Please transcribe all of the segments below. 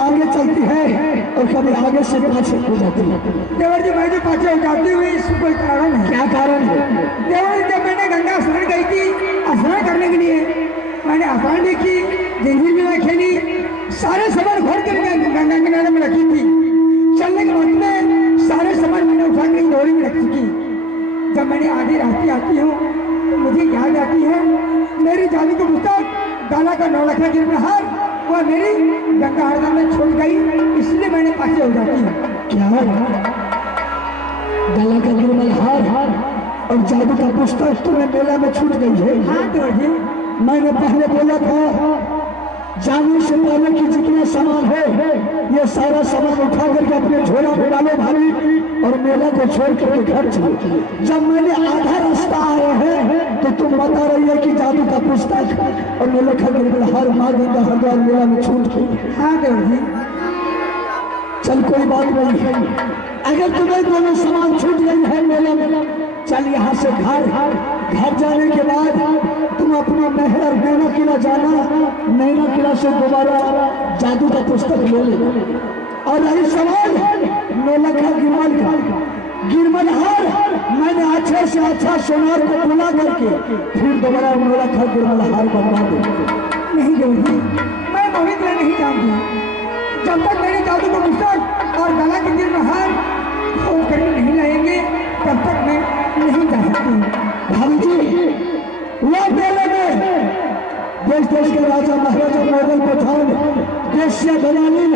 आगे चलती है और कभी आगे से पाछे हो जाती है। देवर जी मैं जो पाछे हो जाती हुई इसका कोई कारण है? क्या कारण है? देवर जब मैंने गंगा स्नान गई थी स्नान करने के लिए, मैंने स्नान देखी, जंजीर भी मैं खेली, सारे सामान घोर कर गंगा किनारे में रखी थी। चलने के वक्त में सारे सामान मैंने उठा कर डोरी में रख चुकी। जब मैंने आधी रास्ते आती हूँ तो मुझे याद आती है मेरी जादू की पुस्तक गाला का 9 लाख गिरनहार वह मेरी गंगा हरदा में छोड़ गई, इसलिए मैंने पाछे हो जाती हूँ। क्या गला का गिरनहार और जादू का पुस्तक तुम्हें मेला में छूट गई है? हाँ देवर जी, मैंने पहले बोला था जाने से पहले कि जितना सामान है ये सारा सामान उठा करके अपने झोला में डालो भाभी और मेला को छोड़ करके घर चलो। जब मैंने आधा रास्ता आया है तो तुम बता रही है कि जादू का पुस्तक और मेले का हर माँ गंगा हरद्वार मेला में छूट गई। हाँ देवर जी, चल कोई बात नहीं है, अगर तुम्हें दोनों सामान छूट गई है मेला में, चल यहाँ से घर जाने के बाद तुम अपना महल नैना किला जाना, नैना किला से दोबारा जादू का पुस्तक ले लेना। और रही सवाल 9 लाख गिरमनहार, मैंने अच्छे से अच्छा सोनार को बुला करके फिर दोबारा 9 लाख गिरमनहार बनवा दो। नहीं देवर जी, मैं मोहित में नहीं जानती। जब तक मेरे जादू का पुस्तक और गला के गिरनहार खोल करके नहीं लाएंगे तब तक मैं नहीं जा सकती। भाभी जी वह मेले में देश देश के राजा महाराजा मोगल पठान देशिया दलाली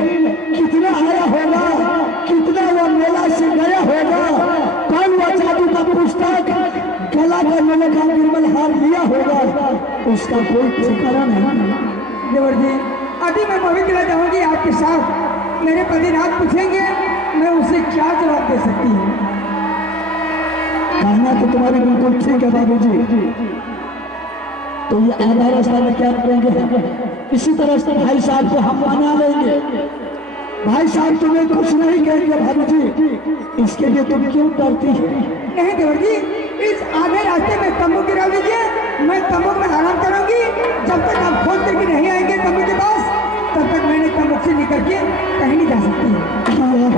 कितना आया होगा, कितना वह मेला से गया होगा, कौन वह जादू का पुस्तक गला का मेले का गिरमनहार लिया होगा, उसका कोई ठिकाना नहीं। देवर जी अभी मैं मोहित के लिए जाऊंगी आपके साथ, मेरे पति रात पूछेंगे मैं उसे क्या जवाब दे सकती हूँ। कहना तो तुम्हारी बिल्कुल ठीक है बाबू जी, तो ये आधा रास्ता में क्या करेंगे? इसी तरह से भाई साहब को हम मना लेंगे। भाई साहब तुम्हें कुछ नहीं कहेंगे भाभी जी, इसके लिए तुम क्यों डरती है? नहीं देवर जी, इस आधे रास्ते में तंबू गिरा दीजिए, मैं तंबू में आराम करूंगी। जब तक आप खोल करके नहीं आएंगे तंबू के पास तब तक मैंने तंबू से निकल के कहीं नहीं जा सकती। हमारा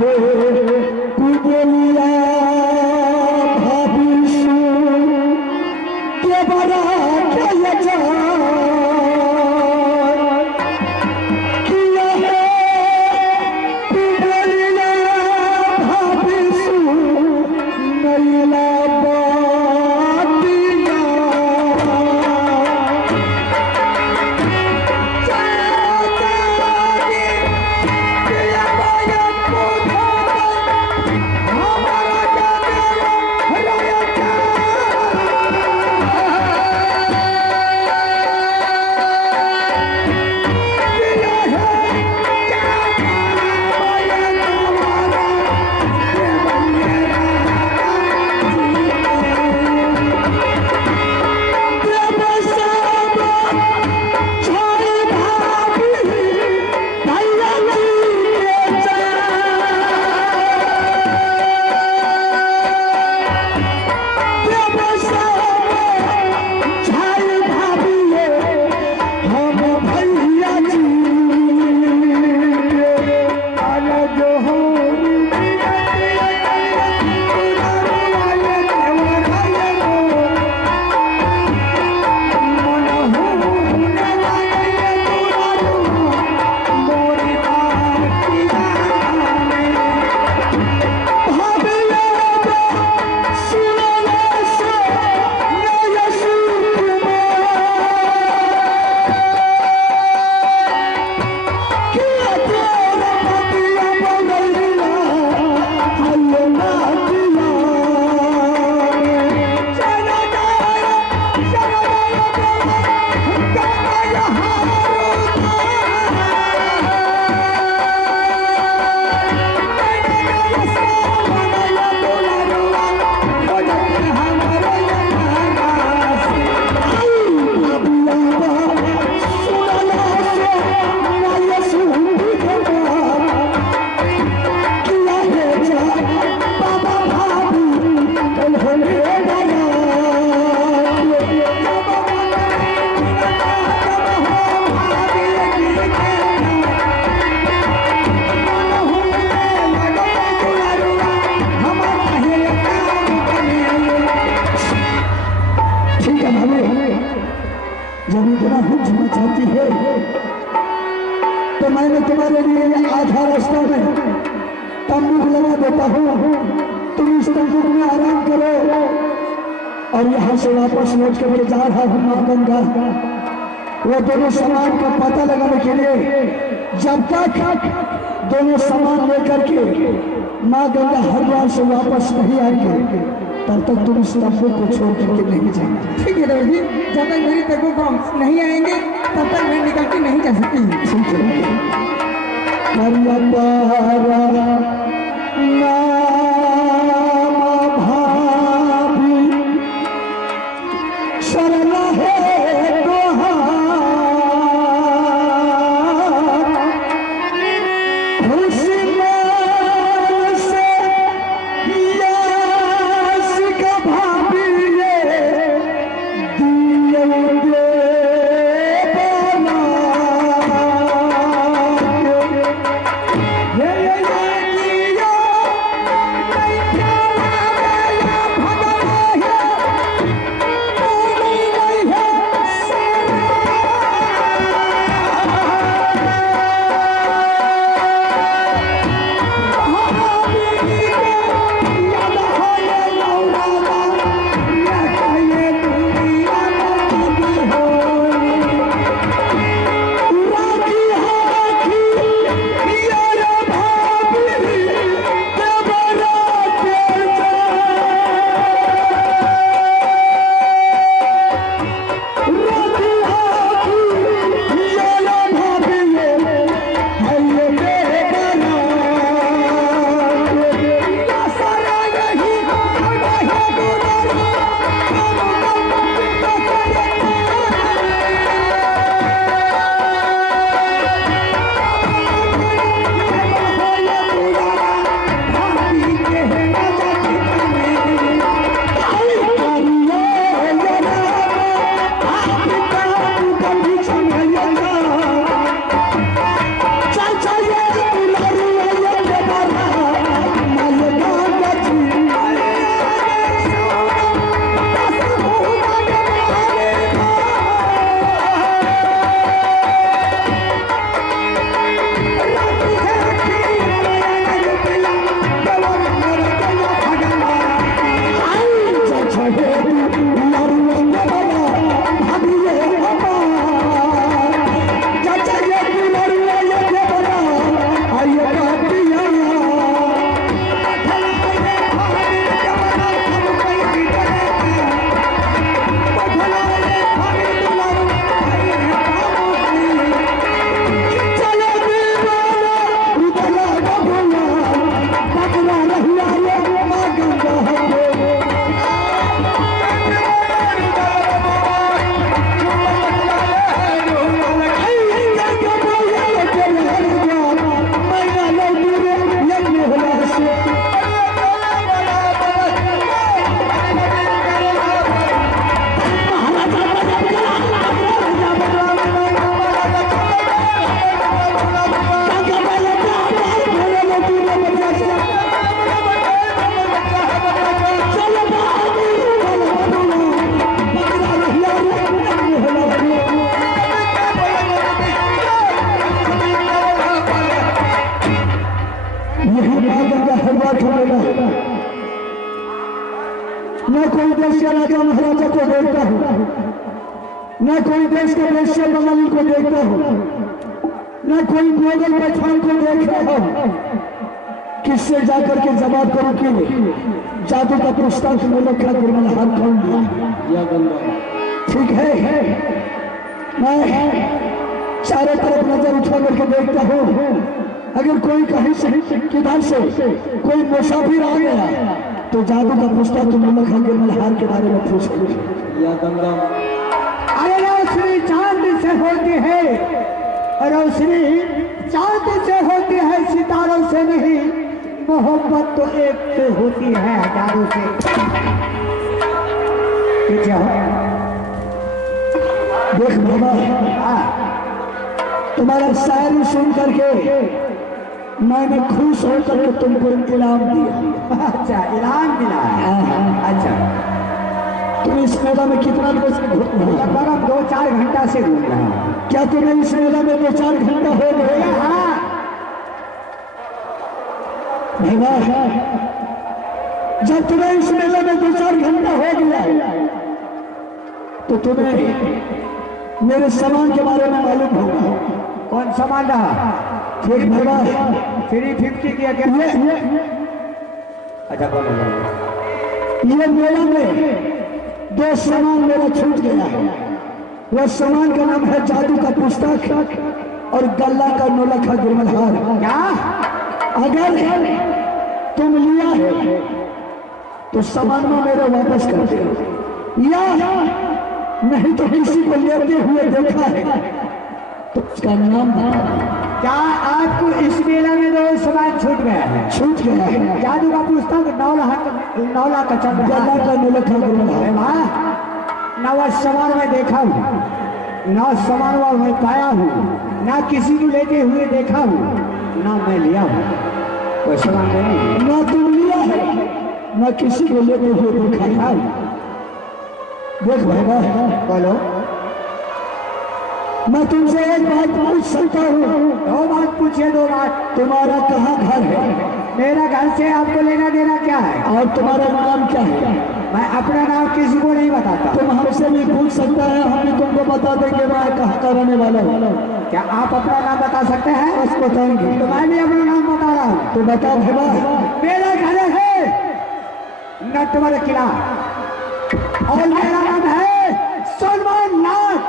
रास्ता में तंबू लगा देता हूँ, तुम इस तंबू में आराम करो। और यहाँ से वापस लौट करके जा रहा हूँ माँ गंगा, वो दोनों सामान का पता लगाने के लिए। जब तक दोनों सामान लेकर के माँ गंगा हरिद्वार से वापस नहीं आएंगे, तब तक तुम इस तंबू को छोड़ करके नहीं जाएंगे। ठीक है देवर जी, जब तक मेरी तंबू को नहीं आएंगे तब तक मैं निकल के नहीं जा सकती। ठीक है। मैं कोई देश के राजा महाराजा को देखता हूँ, मैं कोई देश के वेश्या बंगाली को देखता हूँ, मैं कोई मुगल पठान को देख रहा हूँ। किससे जाकर के जवाब करूं कि जादू का पुस्तक में लिखा गिरमल हाथ खोल दिया। ठीक है, मैं चारों तरफ नजर उठा करके देखता हूँ, अगर कोई कहीं से किधर से कोई मुसाफिर आ गया तो जादू का पुस्तक तुम लिखा गिरमल हार के बारे में पूछ लो। अरे रोशनी चांद से होती है, रोशनी चांद से होती है, सितारों से नहीं। मोहब्बत तो एक से होती है हजारों से। देख बाबा, तुम्हारा शायरी सुन करके मैंने खुश होकर के तुमको इनाम दिया। अच्छा, इनाम मिला? अच्छा, तुम इस मेला में कितना देर से घूम रहे हो? लगभग 2-4 घंटा से घूम रहा हूँ। क्या तुम्हें इस मेला में 2-4 घंटा हो गया? हाँ, भैया जब तुम्हें इस मेले में 2-4 घंटा हो गया तो तुम्हें मेरे सामान के बारे में मालूम होगा। कौन सामान रहा? ठीक भैया 350 किया क्या? अच्छा बोलो। ये मेला में 2 सामान मेरा छूट गया है। वह सामान का नाम है जादू का पुस्तक और गल्ला का नौलखा गिरमलहार। क्या? अगर तुम लिया है तो सामान में मेरे वापस कर दो, या नहीं तो किसी को लेते हुए देखा है तो उसका नाम बता। क्या आपको इस मेला में 2 सामान छूट गया है? छूट गया है। जादू का पुस्तक 9 लाख का चल रहा गल्ला है। का नौलखा गिरमलहार। ना वह सामान मैं देखा हूँ, ना सामान वह मैं पाया हूँ, ना किसी को लेते हुए देखा हूँ, ना मैं लिया हूँ। कोई सामान नहीं। ना तुम लिया है ना किसी को लेते हुए देखा है। देख भैया बोलो। मैं तुमसे एक बात पूछ सकता हूँ? 2 बात पूछिए। 2 बात। तुम्हारा कहाँ घर है? मेरा घर से आपको लेना देना क्या है? और तुम्हारा नाम क्या है? मैं अपना नाम किसी को नहीं बताता। तुम हमसे भी पूछ सकता है, हम भी तुमको बता देंगे मैं कहाँ का रहने वाला हूँ। क्या आप अपना नाम बता सकते हैं? बस बताएंगे। तो मैं भी अपना नाम बता रहा हूँ। तो बता भैया। मेरा घर है नटवर किला और मेरा नाम है सलमान नाथ।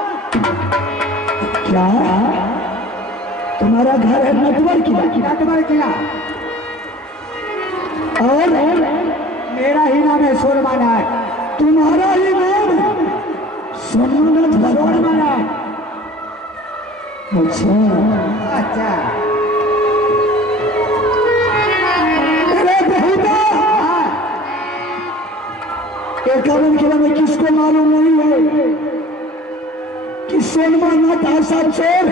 क्या तुम्हारा घर है नटवर किला? नटवर किला। और मेरा ही नाम है सलमान नाथ। तुम्हारा ही नाम सोमनाथ सलमान नाथ। अच्छा अच्छा। अरे बेहुदा, एकावन किला में किसको मालूम नहीं है कि सोमनाथ ऐसा चोर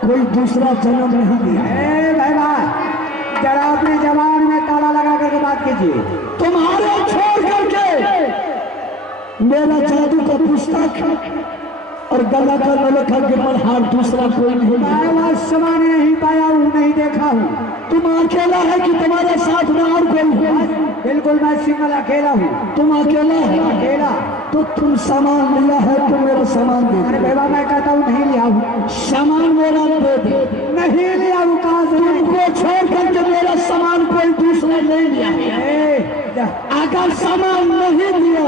कोई दूसरा जन्म नहीं लिया है। भाई जरा अपनी जबान में ताला लगा करके बात कीजिए। तुम्हारे छोड़ करके मेरा जादू का पुस्तक और गला का नौलखा गिरमलहार दूसरा कोई नहीं। मैं वह सामान नहीं पाया हूँ, नहीं देखा हूँ। तुम अकेला है कि तुम्हारे साथ में और कोई है? बिल्कुल मैं सिंगल अकेला हूँ। तुम अकेला है? अकेला। तो तुम सामान लिया है, तुम मेरा सामान दे अरे दो। बेवा मैं कहता हूँ नहीं लिया हूँ। सामान मेरा दे दे। नहीं लिया हूँ। कहाँ से? तुमको छोड़ करके मेरा सामान कोई दूसरा नहीं लिया है। अगर सामान नहीं दिया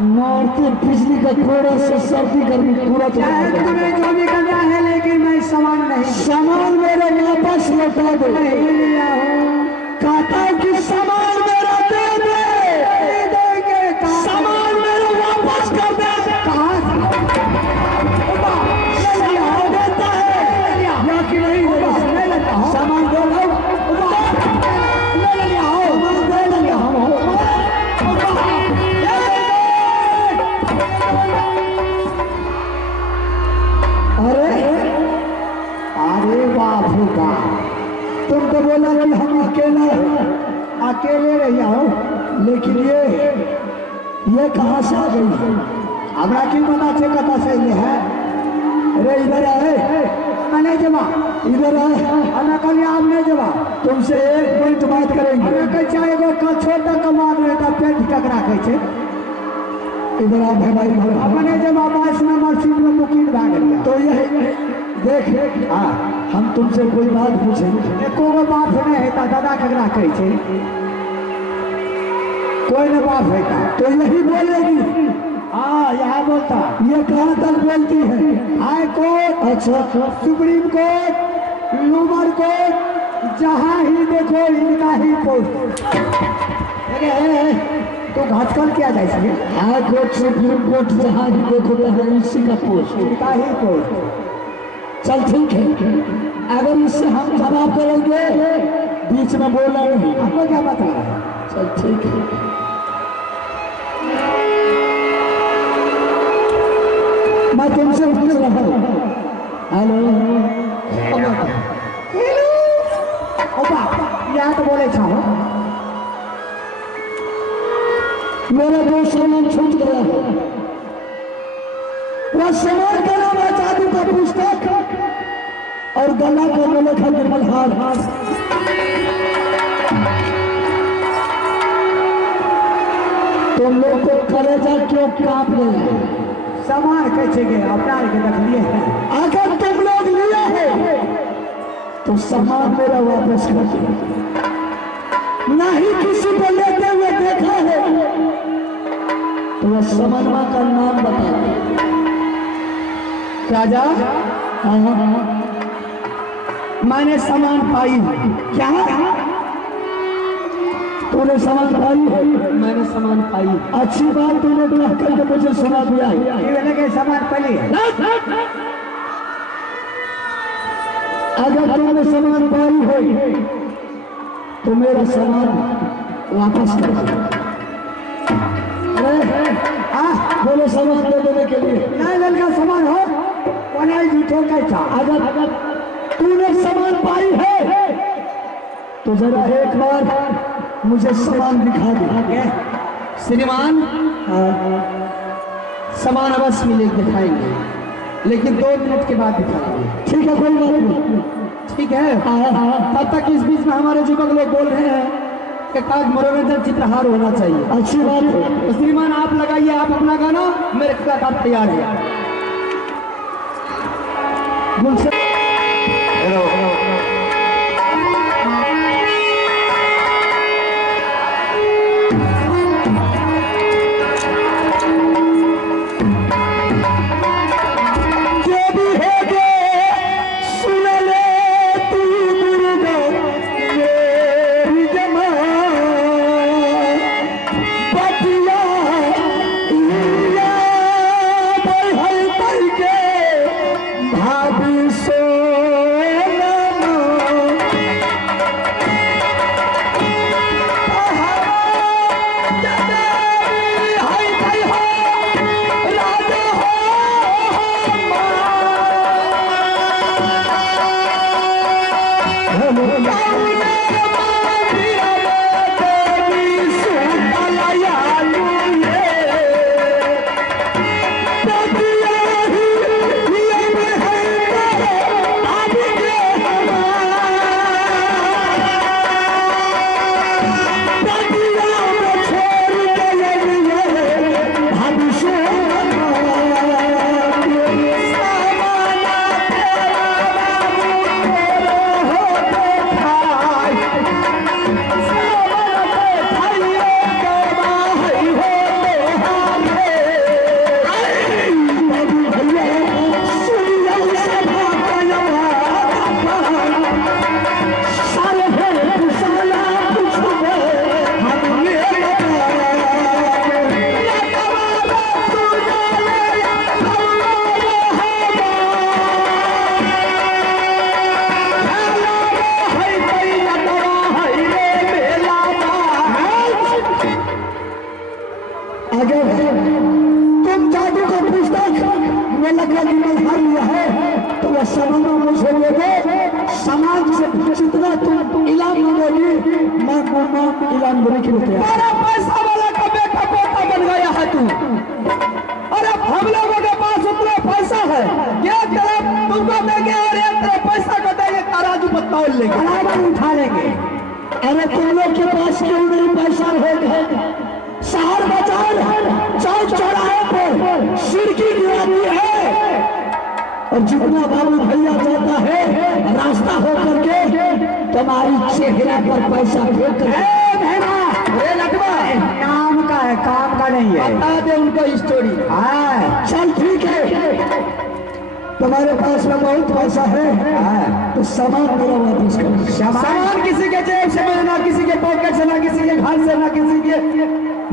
मारते बिजली का कोड़ा से सर्दी गर्मी पूरा चाहे तुम्हें जो भी करना है, लेकिन मैं सामान नहीं। सामान मेरा वापस लौटा दो। नहीं लिया हूँ। कहता हूँ कि सामान मेरा दे दे। नहीं देंगे। कहाँ? सामान मेरा वापस कर दे। कहाँ से? सामान देता है या कि नहीं देता? सामान दे दो। तुम तो बोला कि हम अकेला अकेले रही हो, लेकिन ये कहाँ से आ गई है? हमरा की पता से कथा से ये है। अरे इधर आए। मैंने जमा इधर आए। हमें कल आपने जमा तुमसे एक मिनट बात करेंगे। हमें कह चाहे वो का छोटा कमाल रहता पेट टकरा के छे। इधर आप हमारी अपने जमा 22 नंबर सीट में बुकिंग भाग गया। तो ये देख हाँ, हम तुमसे कोई बात पूछेंगे। एको गो बाप नहीं है दादा ककरा कहे छे। कोई न बाप है का तो यही बोलेगी। हाँ यहाँ बोलता। ये कहाँ तक बोलती है? हाई कोर्ट, अच्छा सुप्रीम कोर्ट, लोअर कोर्ट, जहाँ ही देखो इनका ही पोस्ट। तो घाटकल क्या जाए? हाई कोर्ट सुप्रीम कोर्ट जहाँ ही देखो तहाँ इसी का पोस्ट। इनका ही पोस्ट। चल ठीक है, अगर इससे हम जवाब करेंगे बीच में बोलना नहीं। आपको क्या मतलब है? चल ठीक है। मैं तुमसे पूछ रहा हूँ। हेलो यहाँ तो बोले छाओ। मेरा जो सामान छूट गया है वह सामान का नाम है जादू का पुस्तक और गला को बोले था निर्मल हार। तुम लोग को कलेजा क्यों कांप रहे हैं? सामान कैसे गए अपना के रख लिए हैं। अगर तुम लोग लिए हो तो सामान मेरा वापस कर दो। नहीं किसी को लेते हुए देखा है तो वह समन्वा का नाम बता दो। राजा मैंने सामान पाई। क्या तूने सामान पाई है? मैंने सामान पाई। अच्छी बात तूने कह करके मुझे सुना दिया है। ये लगे सामान पाई है। अगर तुमने सामान पाई है तो मेरा सामान वापस कर दो। बोलो सामान दे देने के लिए। ना का सामान हो वरना झूठों का था। अगर तूने सामान पाई है तो जरा एक बार मुझे सामान दिखा दे। श्रीमान सामान अवश्य मिले दिखाएंगे लेकिन 2 मिनट के बाद दिखाएंगे। ठीक है कोई बात नहीं। ठीक है। तब तक इस बीच में हमारे युवक लोग बोल रहे हैं कि आज मनोरंजन चित्रहार होना चाहिए। अच्छी बात है। तो श्रीमान आप लगाइए आप अपना गाना, मेरे कलाकार तैयार है। पैसा वाला का बेटा पोता बन गया है तू। अरे हम लोगों के पास उतना पैसा है, एक तरफ तुमको देंगे और एक तरफ पैसा को देंगे, तराजू पर तौल लेंगे, बराबर उठा लेंगे। अरे तुम लोग के पास क्यों नहीं पैसा है? शहर बाजार चौक चौराहे पर सिरकी गिराती है और जितना बाबू भैया जाता है रास्ता होकर के तुम्हारी चेहरे पर पैसा फेंक काम का है, काम का नहीं है। बता दे उनको स्टोरी। हाँ चल ठीक है, तुम्हारे पास में बहुत पैसा है तो सामान मेरा वापस करो। सामान किसी के जेब से मिले, ना किसी के पॉकेट से, ना किसी के घर से, ना किसी के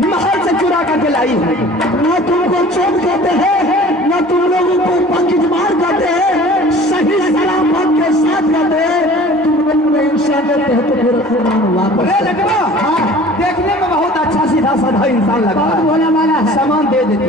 महल से चुरा करके लाई है। ना तुमको चोट कहते हैं, ना तुम लोगों को पाकिटमार कहते हैं, सही सलामत के साथ कहते हैं। तुम लोग ने इंसान देते हैं तो फिर सामान वापस। हाँ, देखने में बहुत अच्छा सीधा साधा इंसान लगा है, बोला वाला है। सामान दे देती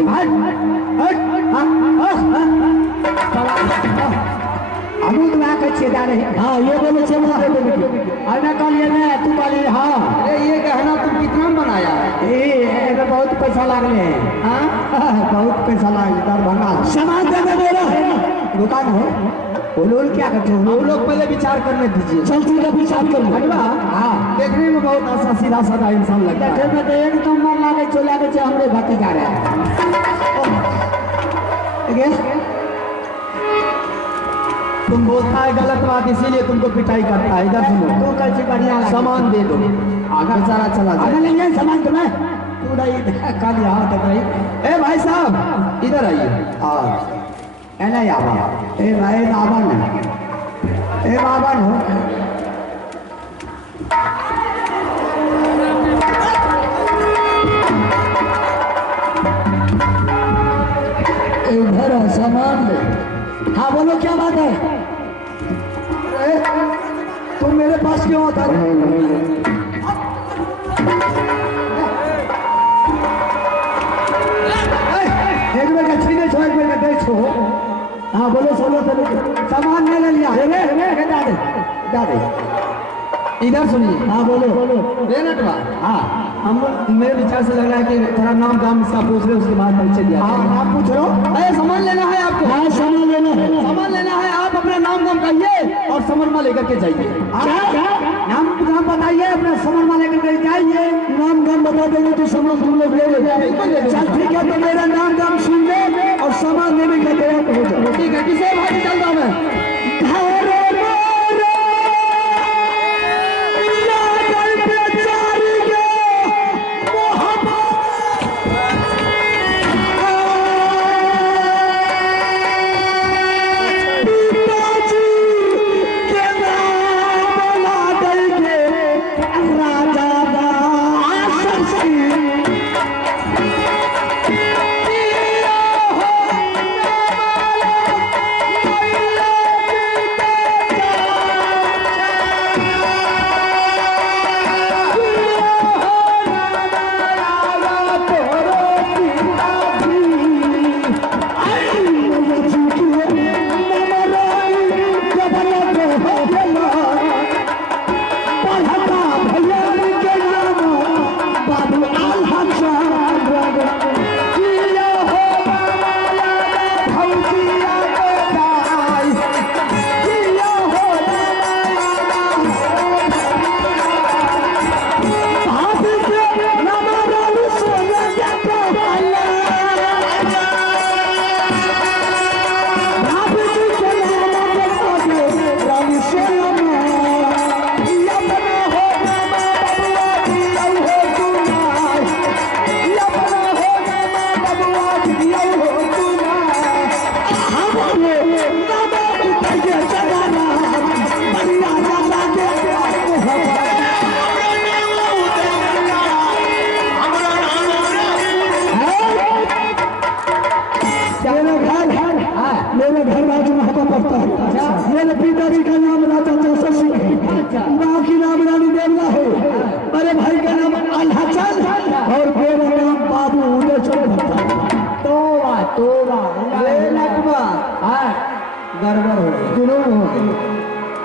अमूल वहाँ के छेदा रहे। हाँ ये बोले चला दे देंगे। अरे कल ये मैं तू बोली हाँ। अरे ये गहना तुम कितना बनाया? ये बहुत पैसा लागले हैं। हाँ बहुत पैसा लागले। दरभंगा सामान दे दे मेरा दुकान हो हुलूल क्या करते हो? हम लोग पहले विचार करने दीजिए। चल ठीक है विचार कर हटवा हाँ देखने में बहुत आसा सीधा साधा इंसान लगता है। देखो तो एक नंबर लागे चला के हमरे भाती जा रहा है। तुम बोलता है गलत बात इसीलिए तुमको पिटाई करता है। इधर सुनो, तू कैसे बढ़िया सामान दे दो, आगे बेचारा चला आगे जाए। नहीं है सामान तुम्हें तू नहीं काली हाथ है भाई। ए भाई साहब इधर आइए। ए नहीं आवा ए भाई बाबा ना ए बाबा नो इधर सामान ले। हाँ बोलो क्या बात है? तुम मेरे पास क्यों आता है? एक मिनट का छीने छो, एक मिनट का दे छो। हाँ बोलो सोलो चलो सामान ले लिया दादे इधर सुनिए। हाँ बोलो रे नटवा, हाँ हम मेरे विचार से लग रहा है कि थोड़ा नाम गाम इसका पूछ रहे उसके बाद परिचय दिया। हाँ आप पूछ लो। अरे सामान लेना है आपको? हाँ सामान लेना है। सामान लेना है, आप अपना नाम गाम कहिए और समरमा लेकर के जाइए। क्या नाम नाम बताइए अपना सामान लेकर के जाइए। नाम गाम बता देंगे तो सामान तुम लोग ले लेंगे। चल ठीक है तो मेरा नाम गाम सुन ले और सामान लेने का तैयार हो जाओ। ठीक है किसे भाई चल रहा मैं। मेरे घर राज महता पड़ता है। मेरे पिताजी का नाम राजा चौसर सिंह है। माँ की नाम रानी देवला है। मेरे भाई का नाम अलहचल और मेरा नाम बाबू उदय चंद पड़ता है। तोबा तोबा गड़बड़ हो गई, जुनून हो गई,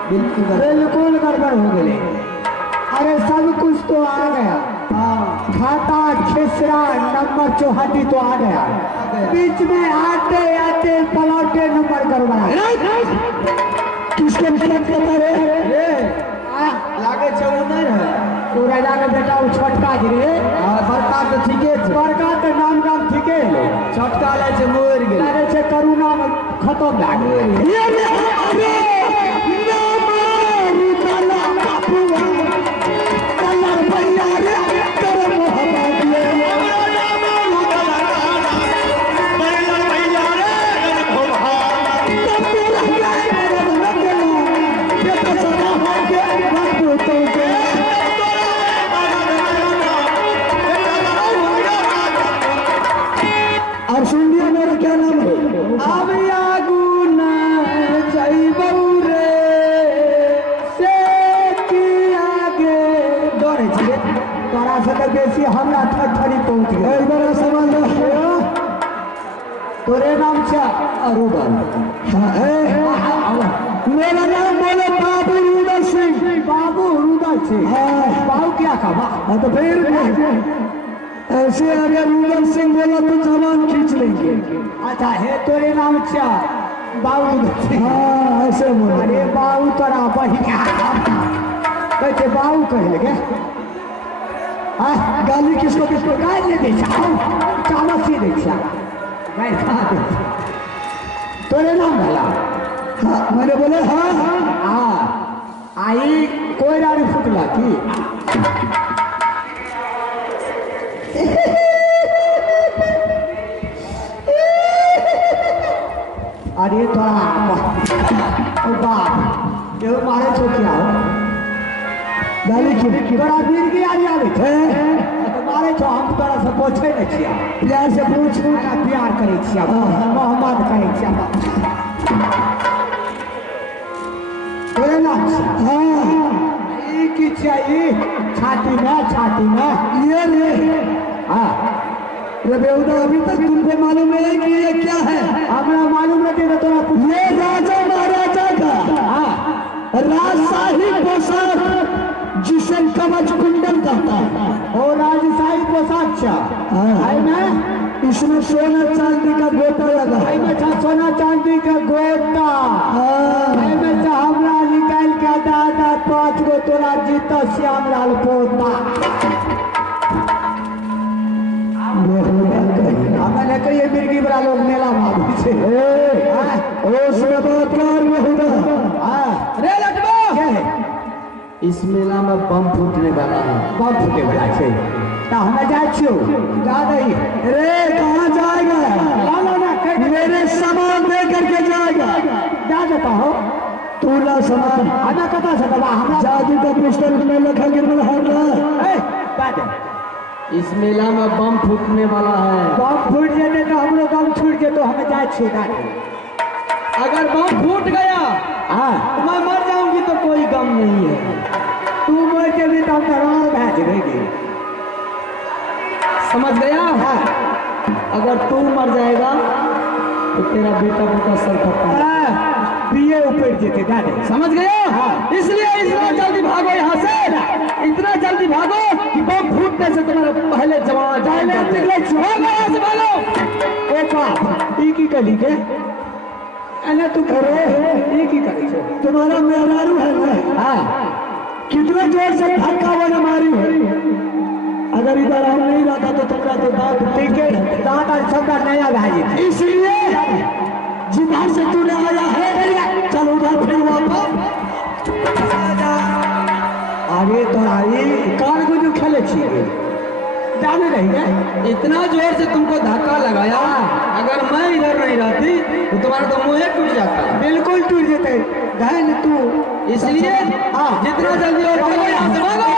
बिल्कुल गड़बड़ हो गई। अरे सब कुछ तो आ गया। खाता खेसरा नंबर चौहत्ती तो आ गया। बीच में आते आते पलौटे नंबर गड़बड़ा। किसके मतलब पता रे? लागे चौदह है वो राजा का बेटा वो छोटका जी रे। बड़का तो ठीके छे, बड़का तो नाम गाम ठीके है। छोटका ले छे मोर गेल। अरे छे करुणा में खत्म भए गेल। ये अरे नाम रुतला बापुआ कलर भैया रे कर मोहब्बत ये और सुनिए मेरा क्या नाम है? अब आगू न जाइबौ रे से की आगे दौड़े छिए। तोरा से तो बेसी हमरा ठठरी पहुंच गए। एक बार समझ लो तोरे नाम छा अरुदल। मेरा नाम बोले बाबू रुदल सिंह। बाबू रुदल सिंह बाबू क्या कहा? तो फिर ऐसे अगर रुदल सिंह बोला तो जवान खींच लेंगे। अच्छा है तोरे नाम क्या? बाऊ हाँ ऐसे बोलो। अरे बाऊ तोरा बढ़िया कहते बाऊ कह लगे गाली किसको किसको गाय ले दे चावसी दे गाय खा दे तोरे नाम भला हाँ मैंने बोले हाँ हाँ आई कोई रानी फुकला की अरे थोड़ा बाप ये मारे छो क्या हो गाली क्यों बड़ा वीर की यारी आवे थे तो मारे छो हम तोरा से पूछे न छिया प्यार से पूछ हमरा प्यार करे छिया मोहम्मद करे छिया तोरे नाम से हाँ ई की चाहिए छाती में ये ले हाँ ये बेहुदा अभी तक तुमको मालूम है कि ये क्या है? हमरा मालूम नहीं था तोरा पूछ ये राजा महाराजा का हाँ राजशाही पोशाक जिसे कवच कुंडल कहता है। और राजशाही पोशाक छा हाँ। है ना इसमें सोना चांदी का गोटा लगा है। में छा सोना चांदी का गोटा हाँ। में छा हमरा निकाल के दादा 5 गो तोरा जीता श्याम लाल पोता मैंने कही मिर्गी बड़ा लोग मेला मारू छे ओ सदाकार बहुदा रे लटबो क्या है? इस मेला में बम फूटने वाला है बम फूटे वाला है तो हमें जाए छियो जा दही रे कहाँ जाएगा? लाला ना मेरे सामान दे करके जाएगा। जा देता हो तू ला सामान हमें कता से दबा हमरा जादू का पिस्टल में लखा गिरमल हार रहा है। बात इस मेला में बम फूटने वाला है। बम फूट जाते तो हम लोग बम छूट के तो हमें जाए छियो अगर बम फूट गया हाँ तो मैं मर जाऊंगी तो कोई गम नहीं है। तू मर के भी तो हम रार भेज देगी समझ गया? हाँ अगर तू मर जाएगा तो तेरा बेटा बेटा सर कटा पिए ऊपर जेते दादे समझ गया? हाँ। इसलिए इतना जल्दी भागो यहाँ से, इतना जल्दी भागो कि बम फूटने से तुम्हारा पहले जवान यहाँ से भागो। ओ बाप ई की कली के अने तू करे ई की करे छो तुम्हारा मेहरारू है ना? हाँ कितना जोर से धक्का वाला मारी है। अगर इधर हम नहीं रहता तो तुम्हारा तो दांत ठीक है दांत आज सबका नया भाजी इसलिए जिधर से तूने आया है चल उधर फिर वापस। अरे तो आई कान को जो खेले छिए जाने रही है इतना जोर से तुमको धक्का लगाया, अगर मैं इधर नहीं रहती तो तुम्हारा तो मुंह टूट जाता। बिल्कुल टूट जेते धन तू इसलिए जितना जल्दी हो भागो यहाँ से भागो।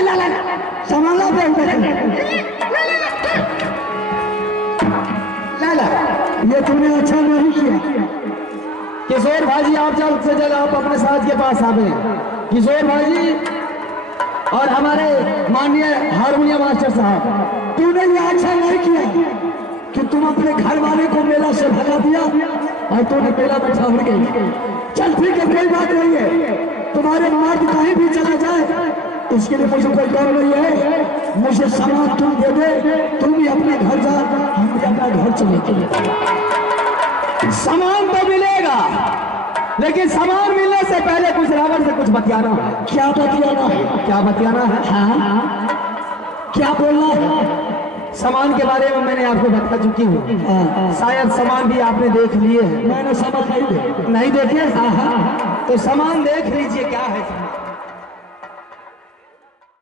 ला ला संभाला पे ला ला ये तूने अच्छा नहीं किया। किशोर भाई आप जल्द से जल्द आप अपने साथ के पास आवे। किशोर भाई और हमारे माननीय हारमोनियम मास्टर साहब, तूने ये अच्छा नहीं किया कि तुम अपने घर वाले को मेला से भगा दिया और तूने मेला में ठहर गई। चल ठीक है कोई बात नहीं है, तुम्हारे मर्द कहीं भी चला जाए इसके लिए मुझे कोई डर नहीं है। मुझे सामान तुम दे दे, तुम भी अपने घर जा, हम भी अपना घर चले। सामान तो मिलेगा लेकिन सामान मिलने से पहले कुछ रावण से कुछ बतियाना है। क्या बतियाना है? क्या बतियाना है? हाँ क्या बोलना है? सामान के बारे में मैंने आपको बता चुकी हूँ। शायद सामान भी आपने देख लिए हैं। मैंने समझ नहीं दे नहीं देखे? तो सामान देख लीजिए क्या है सामान।